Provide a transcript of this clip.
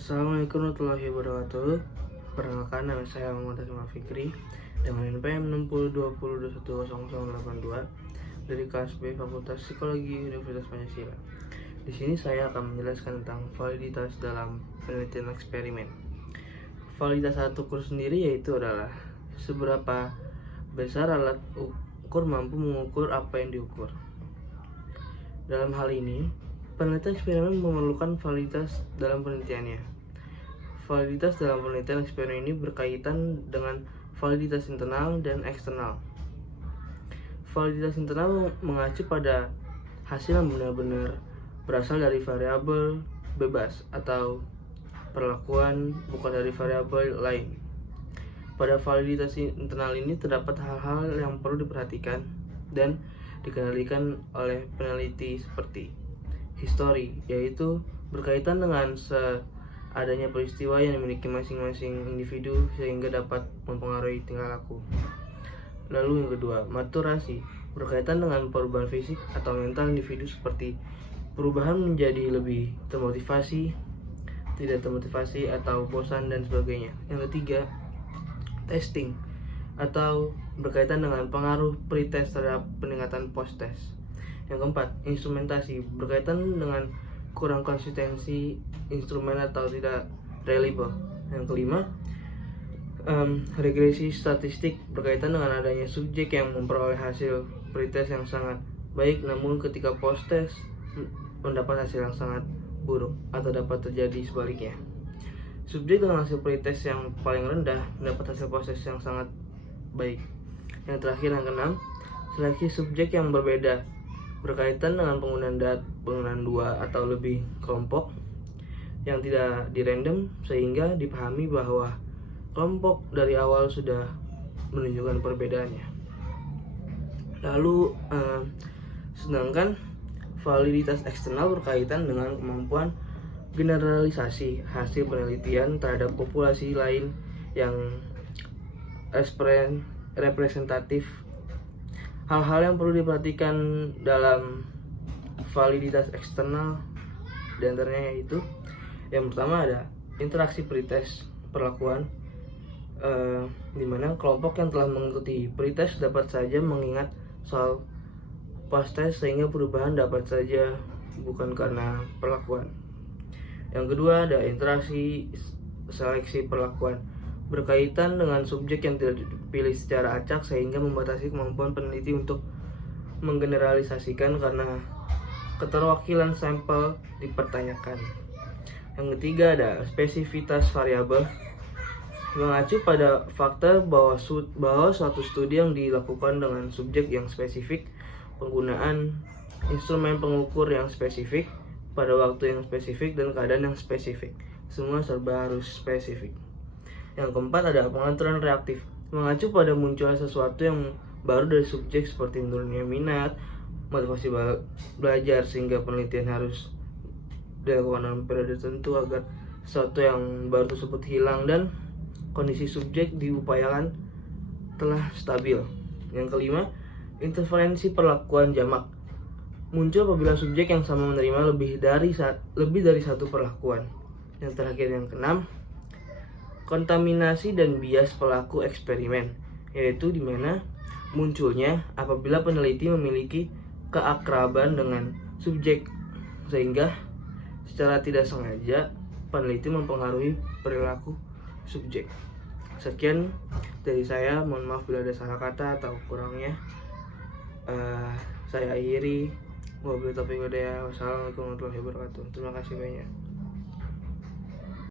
Assalamualaikum warahmatullahi wabarakatuh. Perkenalkan, nama saya Muhammad Asma Fikri dengan NPM 6020210082 dari kelas B Fakultas Psikologi Universitas Pancasila. Di sini saya akan menjelaskan tentang validitas dalam penelitian eksperimen. Validitas alat ukur sendiri yaitu adalah seberapa besar alat ukur mampu mengukur apa yang diukur. Dalam hal ini, penelitian eksperimen memerlukan validitas dalam penelitiannya. Validitas dalam penelitian eksperimen ini berkaitan dengan validitas internal dan eksternal. Validitas internal mengacu pada hasil yang benar-benar berasal dari variabel bebas atau perlakuan bukan dari variabel lain. Pada validitas internal ini terdapat hal-hal yang perlu diperhatikan dan dikendalikan oleh peneliti seperti histori, yaitu berkaitan dengan adanya peristiwa yang dimiliki masing-masing individu sehingga dapat mempengaruhi tingkah laku. Lalu yang kedua, maturasi, berkaitan dengan perubahan fisik atau mental individu seperti perubahan menjadi lebih termotivasi, tidak termotivasi, atau bosan dan sebagainya. Yang ketiga, testing, atau berkaitan dengan pengaruh pretest terhadap peningkatan post-test. Yang keempat, instrumentasi, berkaitan dengan kurang konsistensi instrumen atau tidak reliable. Yang kelima, regresi statistik, berkaitan dengan adanya subjek yang memperoleh hasil pretest yang sangat baik namun ketika post-test mendapat hasil yang sangat buruk, atau dapat terjadi sebaliknya. Subjek dengan hasil pretest yang paling rendah mendapat hasil post-test yang sangat baik. Yang terakhir, yang keenam, seleksi subjek yang berbeda, berkaitan dengan penggunaan dua atau lebih kelompok yang tidak dirandom sehingga dipahami bahwa kelompok dari awal sudah menunjukkan perbedaannya. Lalu sedangkan validitas eksternal berkaitan dengan kemampuan generalisasi hasil penelitian terhadap populasi lain yang representatif. Hal-hal yang perlu diperhatikan dalam validitas eksternal diantaranya yaitu yang pertama ada interaksi pretest perlakuan, di mana kelompok yang telah mengikuti pretest dapat saja mengingat soal post-test sehingga perubahan dapat saja bukan karena perlakuan. Yang kedua ada interaksi seleksi perlakuan, berkaitan dengan subjek yang tidak dipilih secara acak sehingga membatasi kemampuan peneliti untuk menggeneralisasikan karena keterwakilan sampel dipertanyakan. Yang ketiga ada spesifitas variabel, mengacu pada fakta bahwa suatu studi yang dilakukan dengan subjek yang spesifik, penggunaan instrumen pengukur yang spesifik, pada waktu yang spesifik, dan keadaan yang spesifik. Semua serba harus spesifik. Yang keempat ada pengaturan reaktif, mengacu pada munculnya sesuatu yang baru dari subjek seperti menurunnya minat, motivasi belajar, sehingga penelitian harus dilakukan dalam periode tertentu agar sesuatu yang baru tersebut hilang dan kondisi subjek diupayakan telah stabil. Yang kelima, interferensi perlakuan jamak, muncul apabila subjek yang sama menerima lebih dari satu perlakuan. Yang terakhir, yang keenam, kontaminasi dan bias pelaku eksperimen, yaitu di mana munculnya apabila peneliti memiliki keakraban dengan subjek sehingga secara tidak sengaja peneliti mempengaruhi perilaku subjek. Sekian dari saya, mohon maaf bila ada salah kata atau kurangnya. Saya akhiri. Wabillahi taufiq wal hidayah. Wassalamualaikum warahmatullahi wabarakatuh. Terima kasih banyak.